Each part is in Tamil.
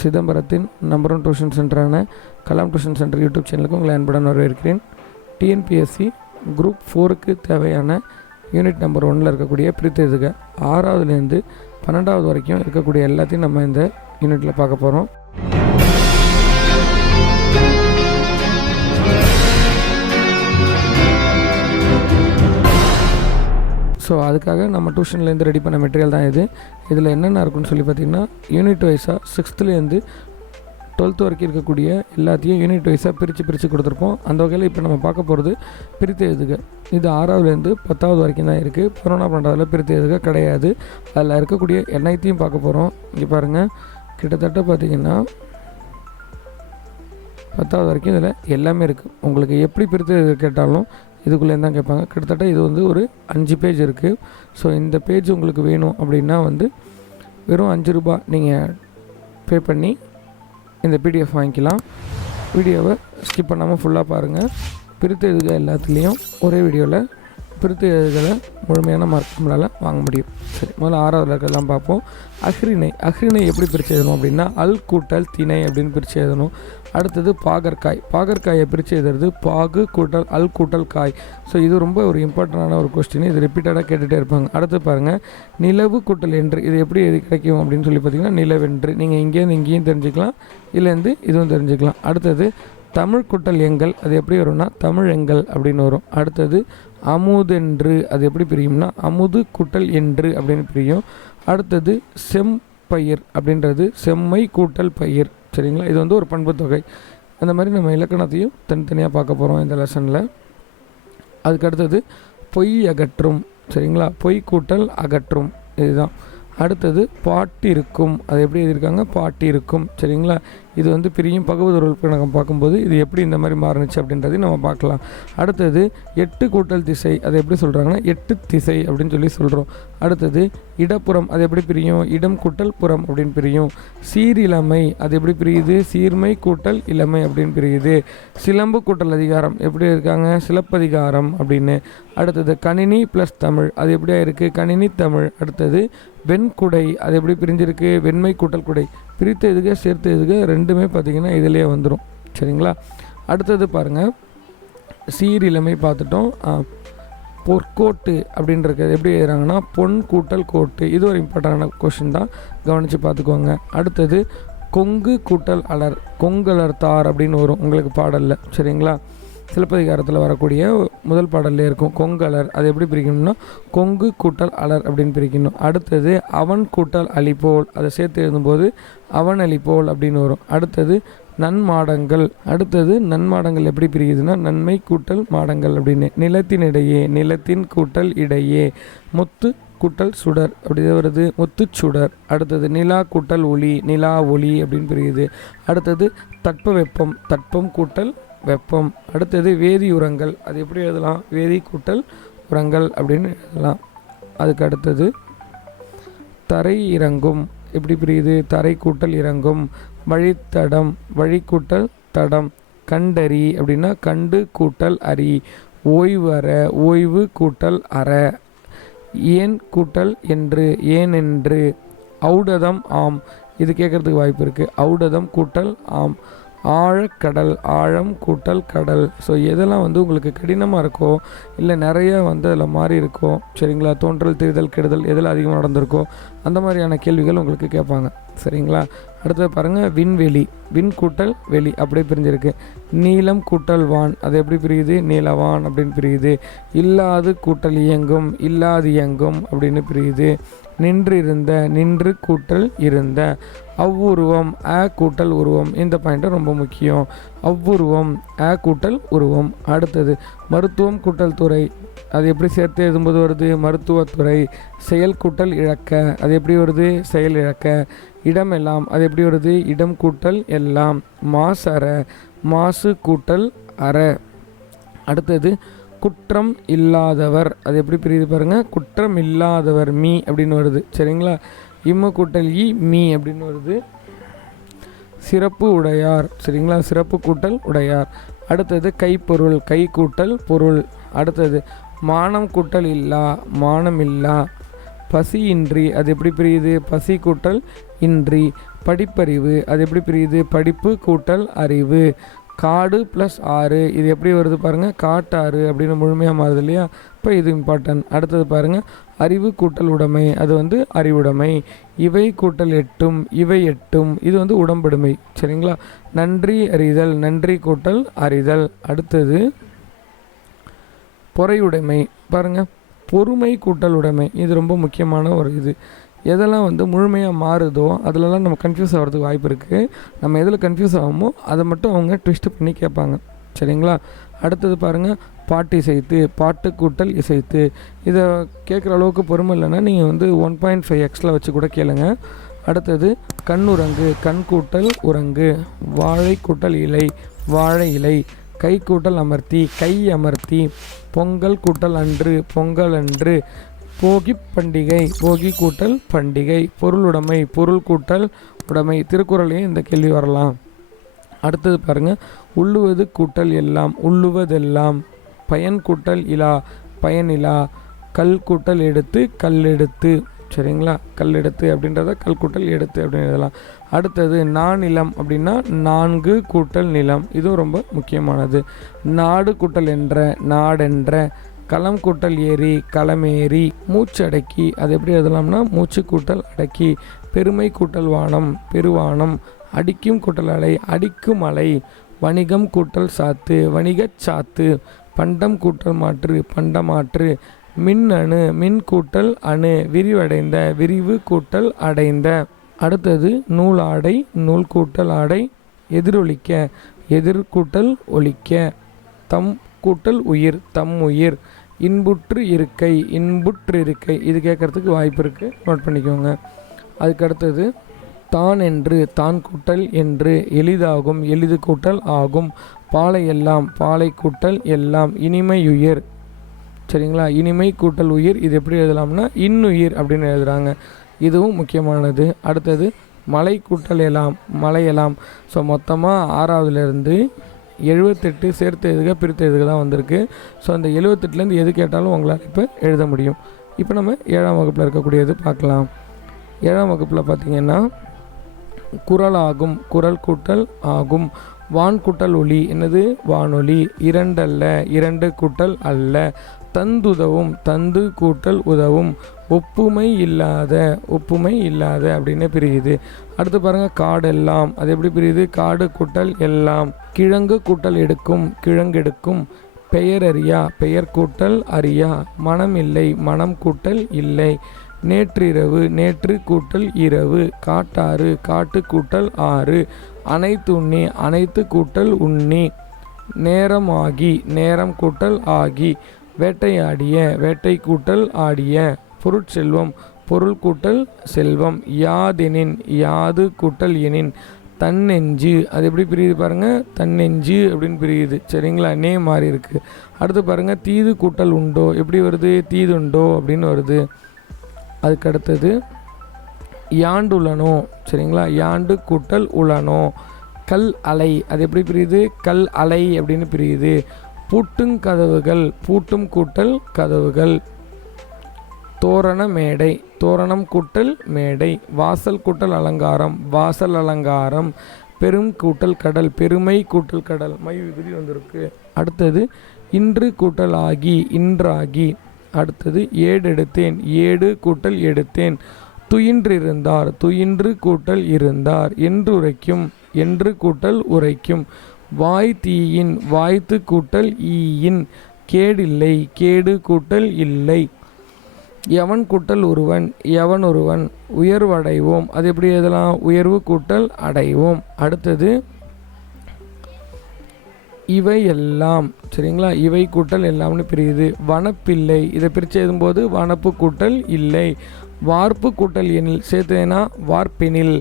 சிதம்பரத்தின் நம்பர் 1 டியூஷன் சென்டரான கலாம் டியூஷன் சென்டர் யூடியூப் சேனலுக்கு உங்களை அன்புடன் வரவேற்கிறேன். டிஎன்பிஎஸ்சி குரூப் 4க்கு தேவையான யூனிட் நம்பர் 1ல் இருக்கக்கூடிய பிரித்தெழுதுக 6வதுலேருந்து 12வது வரைக்கும் இருக்கக்கூடிய எல்லாத்தையும் நம்ம இந்த யூனிட்டில் பார்க்க போகிறோம். ஸோ அதுக்காக நம்ம டியூஷன்லேருந்து ரெடி பண்ண மெட்டீரியல் தான் இது. இதில் என்னென்ன இருக்குன்னு சொல்லி பார்த்திங்கன்னா, யூனிட் வைஸாக 6th-லேருந்து 12th வரைக்கும் இருக்கக்கூடிய எல்லாத்தையும் யூனிட் வைஸாக பிரித்து கொடுத்துருப்போம். அந்த வகையில் இப்போ நம்ம பார்க்க போகிறது பிரித்து எழுதுக. இது 6வதுலேருந்து 10வது வரைக்கும் தான் இருக்குது. 11 12ல் பிரித்து எழுதுக கிடையாது. அதில் இருக்கக்கூடிய எல்லாத்தையும் பார்க்க போகிறோம். இங்கே பாருங்கள், கிட்டத்தட்ட பார்த்திங்கன்னா 10வது வரைக்கும் இதில் எல்லாமே இருக்குது. உங்களுக்கு எப்படி பிரித்து எழுதுக கேட்டாலும் இதுக்குள்ளே தான் கேட்பாங்க. கிட்டத்தட்ட இது வந்து ஒரு 5 பேஜ் இருக்குது. ஸோ இந்த பேஜ் உங்களுக்கு வேணும் அப்படின்னா வந்து வெறும் 5 ரூபா நீங்கள் பே பண்ணி இந்த பிடிஎஃப் வாங்கிக்கலாம். வீடியோவை ஸ்கிப் பண்ணாமல் ஃபுல்லாக பாருங்கள். பிரித்து எழுதுக எல்லாத்துலேயும் ஒரே வீடியோவில் பிரித்து எழுதுகளை முழுமையான மார்க் நம்மளால் வாங்க முடியும். சரி, முதல்ல 6வது இருக்கிறதெல்லாம் பார்ப்போம். அஹ்ரிணை எப்படி பிரித்து எழுதணும் அப்படின்னா அல் கூட்டல் திணை அப்படின்னு பிரித்து எழுதணும். அடுத்தது பாகற்காயை பிரித்து எழுதுறது பாகு கூட்டல் அல் கூட்டல் காய். ஸோ இது ரொம்ப ஒரு இம்பார்ட்டண்டான ஒரு கொஸ்டின். இது ரிப்பீட்டடாக கேட்டுகிட்டே இருப்பாங்க. அடுத்து பாருங்கள், நிலவு கூட்டல் என்று இது எப்படி எது கிடைக்கும் அப்படின்னு சொல்லி பார்த்தீங்கன்னா நிலவென்று. நீங்கள் இங்கேயும் தெரிஞ்சுக்கலாம், இதுலேருந்து இதுவும் தெரிஞ்சுக்கலாம். அடுத்தது தமிழ் கூட்டல் எங்கள், அது எப்படி வரும்னா தமிழ் எங்கள் அப்படின்னு வரும். அடுத்தது அமுதென்று, அது எப்படி பிரியும்னா அமுது கூட்டல் என்று அப்படின்னு பிரியும். அடுத்தது செம்பயிர் அப்படின்றது செம்மை கூட்டல் பயிர். சரிங்களா, இது வந்து ஒரு பண்பு தொகை. அந்த மாதிரி நம்ம இலக்கணத்தையும் தனித்தனியாக பார்க்க போகிறோம் இந்த லெசனில். அதுக்கு அடுத்தது பொய் அகற்றும். சரிங்களா, பொய் கூட்டல் அகற்றும் இதுதான். அடுத்தது பாட்டிருக்கும், அது எப்படி எழுதியிருக்காங்க பாட்டிருக்கும். சரிங்களா, இது வந்து பிரியும் பகுவதொரு உறுப்பினகம் பார்க்கும்போது இது எப்படி இந்த மாதிரி மாறுனுச்சு அப்படின்றதையும் நம்ம பார்க்கலாம். அடுத்தது 8 கூட்டல் திசை, அது எப்படி சொல்கிறாங்கன்னா 8 திசை அப்படின்னு சொல்லி சொல்கிறோம். அடுத்தது இடப்புறம், அது எப்படி பிரியும் இடம் கூட்டல் புறம் அப்படின்னு பிரியும். சீரிழமை, அது எப்படி பிரியுது சீர்மை கூட்டல் இளமை அப்படின்னு பிரியுது. சிலம்பு கூட்டல் அதிகாரம் எப்படி இருக்காங்க சிலப்பதிகாரம் அப்படின்னு. அடுத்தது கணினி ப்ளஸ் தமிழ், அது எப்படியா இருக்குது கணினி தமிழ். அடுத்தது வெண்குடை, அது எப்படி பிரிஞ்சிருக்கு வெண்மை கூட்டல் குடை. பிரித்து எதுக சேர்த்து எதுக ரெண்டுமே பார்த்திங்கன்னா இதிலே வந்துடும். சரிங்களா, அடுத்தது பாருங்கள், சீரிழமை பார்த்துட்டோம். பொற்கோட்டு அப்படின்றது எப்படி எழுதுறாங்கன்னா பொன் கூட்டல் கோட்டு. இது ஒரு இம்பார்ட்டண்டான கொஷின் தான், கவனித்து பார்த்துக்கோங்க. அடுத்தது கொங்கு கூட்டல் அலர், கொங்கலர்த்தார் அப்படின்னு வரும் உங்களுக்கு பாடலில். சரிங்களா, சிலப்பதிகாரத்தில் வரக்கூடிய முதல் பாடல்லே இருக்கும் கொங்கலர், அது எப்படி பிரிக்கணும்னா கொங்கு கூட்டல் அலர் அப்படின்னு பிரிக்கணும். அடுத்தது அவன் கூட்டல் அலிபோல், அதை சேர்த்து எழுதும்போது அவன் அலிபோல் அப்படின்னு வரும். அடுத்தது நன்மாடங்கள், அடுத்தது நன்மாடங்கள் எப்படி பிரிக்குதுன்னா நன்மை கூட்டல் மாடங்கள் அப்படின்னு. நிலத்தினிடையே, நிலத்தின் கூட்டல் இடையே. முத்து கூட்டல் சுடர் அப்படி வருது முத்துச்சுடர். அடுத்தது நிலா கூட்டல் ஒளி, நிலா ஒளி அப்படின்னு பிரியுது. அடுத்தது தட்ப வெப்பம், தட்பம் கூட்டல் வெப்பம். அடுத்தது வேதி உரங்கள், அது எப்படி எழுதலாம் வேதி கூட்டல் உரங்கள் அப்படின்னு எழுதலாம். அதுக்கு அடுத்தது தரை இறங்கும், எப்படி பிரியுது தரை கூட்டல் இறங்கும். வழித்தடம், வழி கூட்டல் தடம். கண்டறி அப்படின்னா கண்டு கூட்டல் அரி. ஓய்வு அற, ஓய்வு கூட்டல் அற. ஏன் கூட்டல் என்று, ஏன் என்று. ஔடதம் ஆம், இது கேட்குறதுக்கு வாய்ப்பு இருக்குது. ஔடதம் கூட்டல் ஆம். ஆழக்கடல், ஆழம் கூட்டல் கடல். ஸோ எதெல்லாம் வந்து உங்களுக்கு கடினமாக இருக்கோ இல்லை நிறைய வந்து அதில் மாறி இருக்கோ, சரிங்களா, தோன்றல் திரிதல் கெடுதல் எதில் அதிகமாக நடந்திருக்கோ அந்த மாதிரியான கேள்விகள் உங்களுக்கு கேட்பாங்க. சரிங்களா, அடுத்தது பாருங்கள், விண்வெளி, விண் கூட்டல் வெளி அப்படியே பிரிஞ்சிருக்கு. நீலம் கூட்டல் வான், அது எப்படி பிரியுது நீலவான் அப்படின்னு பிரியுது. இல்லாது கூட்டல் இயங்கும், இல்லாது இயங்கும் அப்படின்னு பிரியுது. நின்று இருந்த, நின்று கூட்டல் இருந்த. அவ்வுருவம், கூட்டல் உருவம். இந்த பாயிண்ட்டு ரொம்ப முக்கியம். அவ்வுருவம், கூட்டல் உருவம். அடுத்தது மருத்துவம் கூட்டல் துறை, அது எப்படி சேர்த்து எழுதும்போது வருது மருத்துவத்துறை. செயல் கூட்டல் இழக்க, அது எப்படி வருது செயல் இழக்க. இடமெல்லாம், அது எப்படி வருது இடம் கூட்டல் எல்லாம். மாசற, மாசு கூட்டல் அற. அடுத்தது குற்றம் இல்லாதவர், அது எப்படி பிரியுது பாருங்கள் குற்றம் இல்லாதவர் மீ அப்படின்னு வருது. சரிங்களா, இம்ம கூட்டல் இ மீ அப்படின்னு வருது. சிறப்பு உடையார், சரிங்களா, சிறப்பு கூட்டல் உடையார். அடுத்தது கைப்பொருள், கை கூட்டல் பொருள். அடுத்தது மானம் கூட்டல் இல்லா, மானம் இல்லா. பசியின்றி, அது எப்படி பிரியுது பசி கூட்டல் இன்றி. படிப்பறிவு அது எப்படி பிரியுது, படிப்பு கூட்டல் அறிவு. காடு ப்ளஸ் ஆறு இது எப்படி வருது பாருங்கள், காட்டாறு அப்படின்னு முழுமையாக மாறுது இல்லையா. இப்போ இது இம்பார்ட்டன்ட். அடுத்தது பாருங்கள், அறிவு கூட்டல் உடைமை அது வந்து அறிவுடைமை. இவை கூட்டல் எட்டும் இவை எட்டும் இது வந்து உடம்படுமை. சரிங்களா. நன்றி அறிதல் நன்றி கூட்டல் அறிதல். அடுத்தது பொறையுடைமை பாருங்கள், பொறுமை கூட்டல் உடைமை இது ரொம்ப முக்கியமான ஒரு இது. எதெல்லாம் வந்து முழுமையாக மாறுதோ அதிலலாம் நம்ம கன்ஃபியூஸ் ஆகிறதுக்கு வாய்ப்பு இருக்குது. நம்ம எதில் கன்ஃபியூஸ் ஆகுமோ அதை மட்டும் அவங்க ட்விஸ்ட் பண்ணி கேட்பாங்க. சரிங்களா. அடுத்தது பாருங்கள், பாட்டு இசைத்து பாட்டு கூட்டல் இசைத்து இதை கேட்குற அளவுக்கு பொறுமை இல்லைன்னா நீங்கள் வந்து 1.5x வச்சு கூட கேளுங்க. அடுத்தது கண்ணுரங்கு கண் கூட்டல் உறங்கு. வாழை கூட்டல் இலை வாழை இலை. கை கூட்டல் அமர்த்தி கை அமர்த்தி. பொங்கல் கூட்டல் அன்று பொங்கல் அன்று. போகி பண்டிகை போகி கூட்டல் பண்டிகை. பொருளுடைமை பொருள் கூட்டல் உடைமை. திருக்குறளையும் இந்த கேள்வி வரலாம். அடுத்தது பாருங்கள், உள்ளுவது கூட்டல் எல்லாம் உள்ளுவதெல்லாம். பயன் கூட்டல் இலா பயனிலா. கல் கூட்டல் எடுத்து கல்லெடுத்து. சரிங்களா. கல்லெடுத்து அப்படின்றத கல் கூட்டல் எடுத்து அப்படின்னு எழுதலாம். அடுத்தது நானிலம் அப்படின்னா நான்கு கூட்டல் நிலம் இதுவும் ரொம்ப முக்கியமானது. நாடு கூட்டல் என்ற நாடென்ற. களம் கூட்டல் ஏரி களமேரி. மூச்சு அடக்கி அது எப்படி எழுதலாம்னா மூச்சு கூட்டல் அடக்கி. பெருமை கூட்டல் வானம் பெருவானம். அடிக்கும் கூட்டல் அலை அடிக்கும் அலை. வணிகம் கூட்டல் சாத்து வணிகச் சாத்து. பண்டம் கூட்டல் மாற்று பண்டமாற்று. மின் அணு மின் கூட்டல் அணு விரிவடைந்த விரிவு கூட்டல் அடைந்த. அடுத்தது நூல் ஆடை நூல் கூட்டல் ஆடை. எதிரொலிக்க எதிர் கூட்டல் ஒலிக்க. தம் கூட்டல் உயிர் தம் உயிர். இன்புற்று இருக்கை இன்புற்று இருக்கை இது கேட்குறதுக்கு வாய்ப்பு இருக்குது, நோட் பண்ணிக்கோங்க. அதுக்கு அடுத்தது தான் என்று தான் கூட்டல் என்று. எளிதாகும் எளிது கூட்டல் ஆகும். பாலை எல்லாம் பாலை கூட்டல் எல்லாம். இனிமையுயிர். சரிங்களா. இனிமை கூட்டல் உயிர் இது எப்படி எழுதலாம்னா இன்னுயிர் அப்படின்னு எழுதுகிறாங்க. இதுவும் முக்கியமானது. அடுத்தது மலை கூட்டல் எல்லாம் மலையெல்லாம். ஸோ மொத்தமாக 6வதுலேருந்து 78 சேர்த்து எழுதுக பிரித்து எழுதுக தான் வந்திருக்கு. ஸோ அந்த 78லேருந்து எது கேட்டாலும் உங்களால் இப்போ எழுத முடியும். இப்போ நம்ம 7ஆம் வகுப்பில் இருக்கக்கூடியது பார்க்கலாம். 7ஆம் வகுப்பில் பார்த்திங்கன்னா குரல் ஆகும் குரல் கூட்டல் ஆகும். வான் கூட்டல் ஒளி என்னது வானொலி. இரண்டல்ல இரண்டு கூட்டல் அல்ல. தந்துதவும் தந்து கூட்டல் உதவும். ஒப்புமை இல்லாத அப்படின்னு பிரியுது. அடுத்து பாருங்கள், காடெல்லாம் அது எப்படி பிரியுது, காடு கூட்டல் எல்லாம். கிழங்கு கூட்டல் எடுக்கும் கிழங்கெடுக்கும். பெயரறியா பெயர் கூட்டல் அறியா. மனம் இல்லை மனம் கூட்டல் இல்லை. நேற்றிரவு நேற்று கூட்டல் இரவு. காட்டாறு காட்டு கூட்டல் ஆறு. அனைத்து உண்ணி அனைத்து கூட்டல் உண்ணி. நேரமாகி நேரம் கூட்டல் ஆகி. வேட்டையாடிய வேட்டை கூட்டல் ஆடிய. பொருட்செல்வம் பொருள் கூட்டல் செல்வம். யாதெனின் யாது கூட்டல் எனின். தன்னெஞ்சு அது எப்படி பிரியுது பாருங்கள், தன்னெஞ்சு அப்படின்னு பிரியுது. சரிங்களா, நே மாறி இருக்குது. அடுத்து பாருங்கள், தீது கூட்டல் உண்டோ எப்படி வருது, தீதுண்டோ அப்படின்னு வருது. அதுக்கு அடுத்தது யாண்டுலனோ. சரிங்களா, யாண்டு கூட்டல் உளனோ. கல் அலை அது எப்படி பிரியுது, கல் அலை அப்படின்னு பிரியுது. பூட்டுங் கதவுகள் பூட்டும் கூட்டல் கதவுகள். தோரண மேடை தோரணம் கூட்டல் மேடை. வாசல் கூட்டல் அலங்காரம் வாசல் அலங்காரம். பெரும் கூட்டல் கடல் பெருமை கூட்டல் கடல். மை விகுதி வந்திருக்கு. அடுத்தது இன்று கூட்டல் ஆகி இன்றாகி. அடுத்தது ஏடெடுத்தேன் ஏடு கூட்டல் எடுத்தேன். துயின்றிருந்தார் துயின்று கூட்டல் இருந்தார். என்று உரைக்கும் என்று கூட்டல் உரைக்கும். வாய் தீயின் வாய்த்து கூட்டல் ஈயின். கேடில்லை கேடு கூட்டல் இல்லை. எவன் கூட்டல் ஒருவன் எவன் ஒருவன். உயர்வடைவோம் அது எப்படி எழுதலாம், உயர்வு கூட்டல் அடைவோம். அடுத்தது இவை எல்லாம். சரிங்களா, இவை கூட்டல் எல்லாம்னு பிரியுது. வனப்பில்லை இதை பிரித்து எழுதும்போது வனப்பு கூட்டல் இல்லை. வார்ப்பு கூட்டல் எனில் சேர்த்தேனா வார்ப்பெனில்.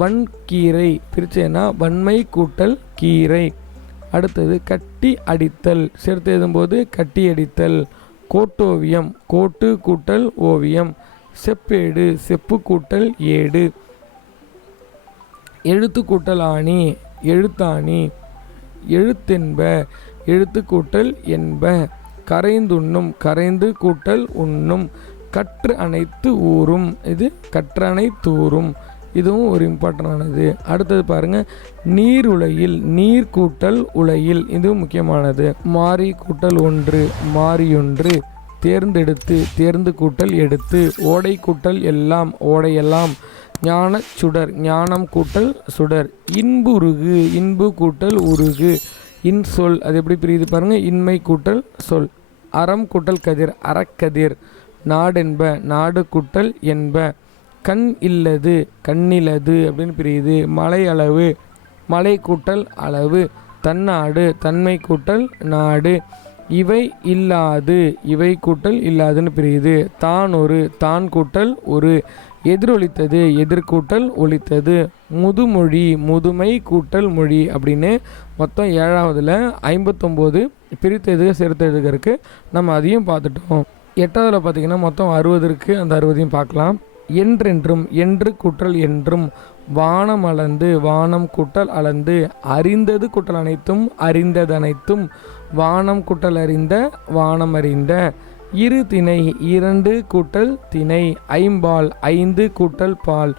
வன்கீரை பிரிச்சேனா வன்மை கூட்டல் கீரை. அடுத்தது கட்டி அடித்தல் சேர்த்து எழுதும்போது கட்டி அடித்தல். கோட்டோவியம் கோட்டு கூட்டல் ஓவியம். செப்பேடு செப்பு கூட்டல் ஏடு. எழுத்து கூட்டல் ஆணி எழுத்தாணி. எழுத்தென்ப எழுத்து கூட்டல் என்ப. கரைந்துண்ணும் கரைந்து கூட்டல் உண்ணும். கற்று அனைத்து ஊரும் இது கற்றனை தூரும். இதுவும் ஒரு இம்பார்ட்டண்டானது. அடுத்தது பாருங்கள், நீர் உலையில், நீர் கூட்டல் உலையில், இதுவும் முக்கியமானது. மாறி கூட்டல் ஒன்று, மாறியொன்று. தேர்ந்தெடுத்து, தேர்ந்து கூட்டல் எடுத்து. ஓடை கூட்டல் எல்லாம், ஓடையெல்லாம். ஞான சுடர், ஞானம் கூட்டல் சுடர். இன்புருகு, இன்பு கூட்டல் உருகு. இன்சொல், அது எப்படி பிரியுது பாருங்கள், இன்மை கூட்டல் சொல். அறம் கூட்டல் கதிர், அறக்கதிர். நாடென்ப, நாடு கூட்டல் என்ப. கண் இல்லது, கண்ணிலது அப்படின்னு பிரியுது. மலை அளவு, மலை கூட்டல் அளவு. தன்னாடு, தன்மை கூட்டல் நாடு. இவை இல்லாது, இவை கூட்டல் இல்லாதுன்னு பிரியுது. தான் ஒரு, தான் கூட்டல் ஒரு. எதிரொலித்தது, எதிர்கூட்டல் ஒலித்தது. முதுமொழி, முதுமை கூட்டல் மொழி அப்படின்னு மொத்தம் 7வதுல 59 பிரித்தெழுதுக சேர்த்தெழுதுக இருக்குது. நம்ம அதையும் பார்த்துட்டோம். 8வதுல பார்த்திங்கன்னா மொத்தம் 60 இருக்குது. அந்த 60ஐயும் பார்க்கலாம். என்றென்றும், என்று கூட்டல் என்றும். வானம் அளந்து, வானம் கூட்டல் அளந்து. அறிந்தது கூட்டல் அனைத்தும், அறிந்ததனைத்தும். வானம் கூட்டல் அறிந்த, வானம் அறிந்த. இரு திணை, இரண்டு கூட்டல் திணை. ஐம்பால், ஐந்து கூட்டல் பால்.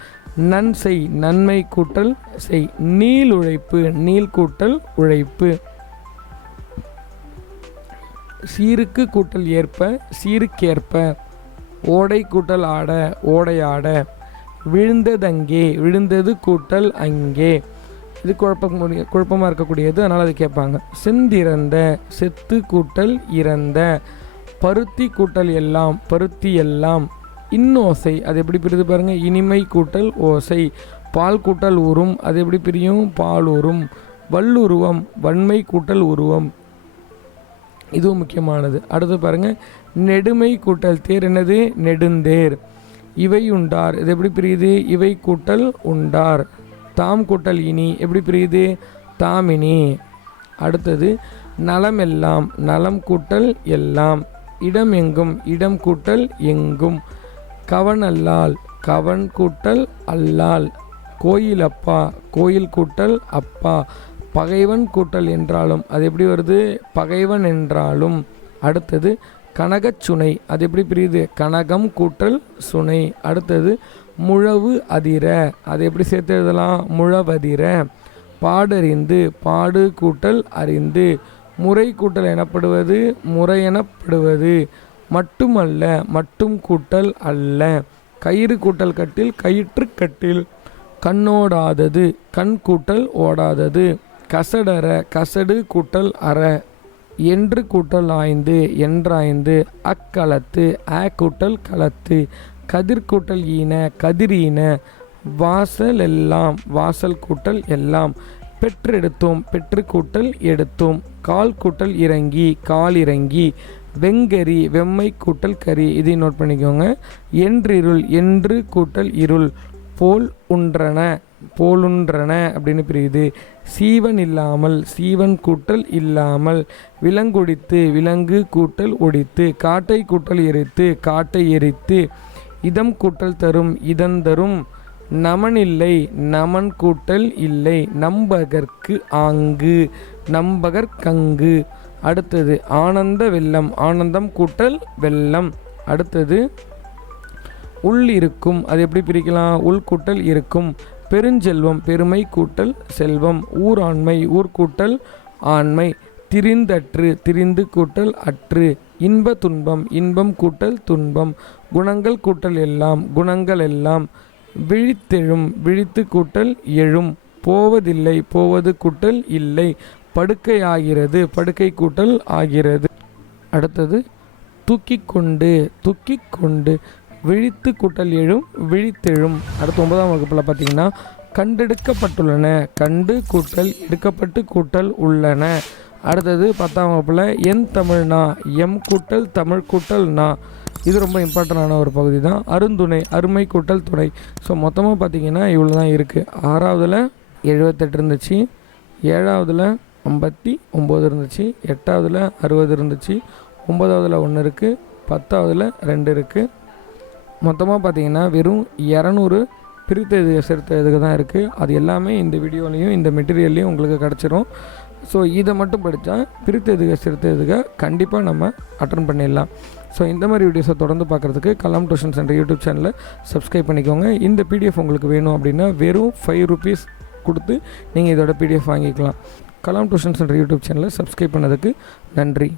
நன்செய், நன்மை கூட்டல் செய். நீள் உழைப்பு, நீள் கூட்டல் உழைப்பு. சீருக்கு கூட்டல் ஏற்ப, சீருக்கேற்ப. ஓடை கூட்டல் ஆட, ஓடையாட. விழுந்ததங்கே, விழுந்தது கூட்டல் அங்கே. இது குழப்பமாக இருக்கக்கூடியது, அதனால் அது கேட்பாங்க. செந்திறந்த, செத்து கூட்டல் இறந்த. பருத்தி கூட்டல் எல்லாம், பருத்தி எல்லாம். இன்னோசை, அது எப்படி பிரியுது பாருங்கள், இனிமை கூட்டல் ஓசை. பால் கூட்டல் உரும், அது எப்படி பிரியும், பால் உரும். வல்லுருவம், வன்மை கூட்டல் உருவம். இதுவும் முக்கியமானது. அடுத்து பாருங்கள், நெடுமை கூட்டல் தேர், என்னது, நெடுந்தேர். இவை உண்டார், இது எப்படி பிரியுது, இவை கூட்டல் உண்டார். தாம் கூட்டல் இனி, எப்படி பிரியுது, தாமினி. அடுத்தது நலமெல்லாம், நலம் கூட்டல் எல்லாம். இடம் எங்கும், இடம் கூட்டல் எங்கும். கவன் அல்லால், கவன் கூட்டல் அல்லால். கோயில் அப்பா, கோயில் கூட்டல் அப்பா. பகைவன் கூட்டல் என்றாலும், அது எப்படி வருது, பகைவன் என்றாலும். அடுத்தது கனகச்சுனை, அது எப்படி பிரியுது, கனகம் கூட்டல் சுனை. அடுத்தது முழவு அதிர, அதை எப்படி சேர்த்து எழுதலாம், முழவதிர. பாடறிந்து, பாடு கூட்டல் அறிந்து. முறை கூட்டல் எனப்படுவது, முறை எனப்படுவது. மட்டுமல்ல, மட்டும் கூட்டல் அல்ல. கயிறு கூட்டல் கட்டில், கயிற்று கட்டில். கண்ணோடாதது, கண் கூட்டல் ஓடாதது. கசடற, கசடு கூட்டல் அற. என்று கூட்டல் ஆய்ந்து, என்றாய்ந்து. அக்களத்து, ஆ கூட்டல் களத்து. கதிர் கூட்டல் ஈன, கதிரீன. வாசல் எல்லாம், வாசல் கூட்டல் எல்லாம். பெற்றெடுத்தோம், பெற்று கூட்டல் எடுத்தோம். கால் கூட்டல் இறங்கி, கால் இறங்கி. வெங்கரி, வெம்மை கூட்டல் கரி, இதை நோட் பண்ணிக்கோங்க. என்றிருள், என்று கூட்டல் இருள். போல் உன்றன, போலுன்றன அப்படின்னு பிரியுது. சீவன் இல்லாமல், சீவன் கூட்டல் இல்லாமல். விலங்குடித்து, விலங்கு கூட்டல் ஒடித்து. காட்டை கூட்டல் எரித்து, காட்டை எரித்து. இதம் கூட்டல் தரும், இதந்தரும். நமன் இல்லை, நமன் கூட்டல் இல்லை. நம்பகர்க்கு ஆங்கு, நம்பகர்க்கங்கு. அடுத்தது ஆனந்த வெள்ளம், ஆனந்தம் கூட்டல் வெள்ளம். அடுத்தது உள் இருக்கும், அது எப்படி பிரிக்கலாம், உள் கூட்டல் இருக்கும். பெருஞ்செல்வம், பெருமை கூட்டல் செல்வம். ஊராண்மை, ஊர் கூட்டல் ஆண்மை. திரிந்தற்று, திரிந்து கூட்டல் அற்று. இன்ப துன்பம், இன்பம் கூட்டல் துன்பம். குணங்கள் கூட்டல் எல்லாம், குணங்கள் எல்லாம். விழித்தெழும், விழித்து கூட்டல் எழும். போவதில்லை, போவது கூட்டல் இல்லை. படுக்கை ஆகிறது, படுக்கை கூட்டல் ஆகிறது. அடுத்தது தூக்கி கொண்டு, தூக்கி கொண்டு. விழித்து கூட்டல் எழும், விழித்தெழும். அடுத்து 9ஆம் வகுப்பில் பார்த்திங்கன்னா கண்டெடுக்கப்பட்டுள்ளன, கண்டு கூட்டல் எடுக்கப்பட்டு கூட்டல் உள்ளன. அடுத்தது 10ஆம் வகுப்பில் என் தமிழ்னா, எம் கூட்டல் தமிழ் கூட்டல் நா. இது ரொம்ப இம்பார்ட்டண்டான ஒரு பகுதி தான். அருந்துணை, அருமை கூட்டல் துணை. ஸோ மொத்தமாக பார்த்திங்கன்னா இவ்வளோ தான் இருக்குது. 6ஆவதில் 78 இருந்துச்சு, 7ஆவதில் 59 இருந்துச்சு, 8ஆவதில் 60 இருந்துச்சு, 9ஆவதில் 1 இருக்குது, 10ஆவதில் 2 இருக்குது. மொத்தமாக பார்த்திங்கன்னா வெறும் 200 பிரித்து சேர்த்த இதுக்கு தான் இருக்குது. அது எல்லாமே இந்த வீடியோலையும் இந்த மெட்டீரியல்லையும் உங்களுக்கு கிடச்சிரும். ஸோ இதை மட்டும் படித்தா பிரித்தெழுதுக சிறுத்தெழுதுக கண்டிப்பாக நம்ம அட்டன் பண்ணிடலாம். ஸோ இந்த மாதிரி வீடியோஸை தொடர்ந்து பார்க்குறதுக்கு கலாம் டியூஷன் சென்டர் யூடியூப் சேனலை சப்ஸ்கிரைப் பண்ணிக்கோங்க. இந்த பிடிஎஃப் உங்களுக்கு வேணும் அப்படின்னா வெறும் 5 rupees கொடுத்து நீங்கள் இதோட பிடிஎஃப் வாங்கிக்கலாம். கலாம் டியூஷன் சென்டர் யூடியூப் சேனலை சப்ஸ்கிரைப் பண்ணதுக்கு நன்றி.